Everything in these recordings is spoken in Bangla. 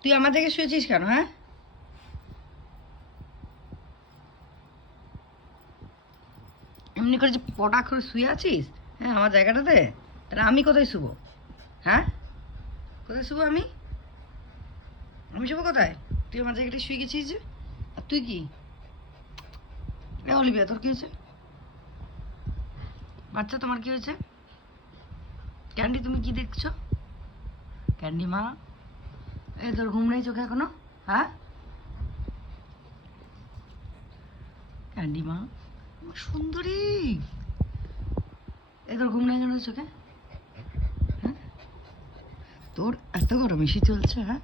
তুই আমার থেকে শুয়েছিস কেন? হ্যাঁ, এমনি করে যে পটা করে শুয়ে আছিস? হ্যাঁ, আমার জায়গাটাতে। তাহলে আমি কোথায় শুবো? হ্যাঁ, কোথায় শুবো আমি? আমি শুবো কোথায়? তুই আমার জায়গাটা শুয়ে গেছিস যে। আর তুই কি? অলিভিয়া, তোর কি হয়েছে? বাচ্চা, তোমার কি হয়েছে? ক্যান্ডি, তুমি কি দেখছো? ক্যান্ডি মা, এই তোর ঘুম নেই চোখে এখনো? হ্যাঁ, ক্যান্ডি মা আমার সুন্দরী, এই তোর ঘুম নেই কেন চোখে? হ্যাঁ, তোর এত গরম এসি চলছে? হ্যাঁ,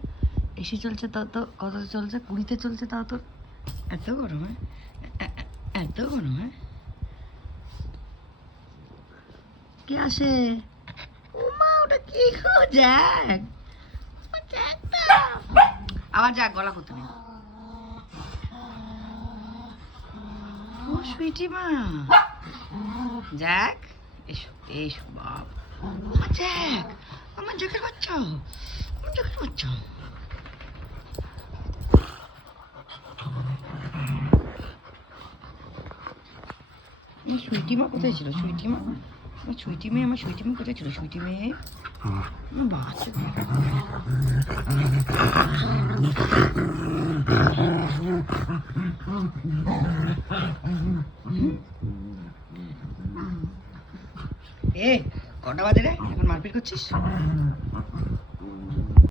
এসি চলছে তাও তো কত চলছে? 20-তে চলছে তাও তোর এত গরম? হ্যাঁ, এত গরম? হ্যাঁ, কে আসে? ও মা, ওটা কি গো? জ্যাক, আবার যাক, গলা করতে নেই। ও সুইটি মা, জ্যাক, এসো এসো বাপ। আমার জ্যাক, আমার জ্যাকের বাচ্চা, আমার জ্যাকের বাচ্চা। আমার সুইটি মা কোথায় ছিল? সুইটি মা, আমার সুইটি মেয়ে, আমার সুইটি মেয়ে কোথায় ছিল? সুইটি মেয়ে, আমার বাচ্চা। এ কটা বাজে রে? এখন মারপিট করছিস?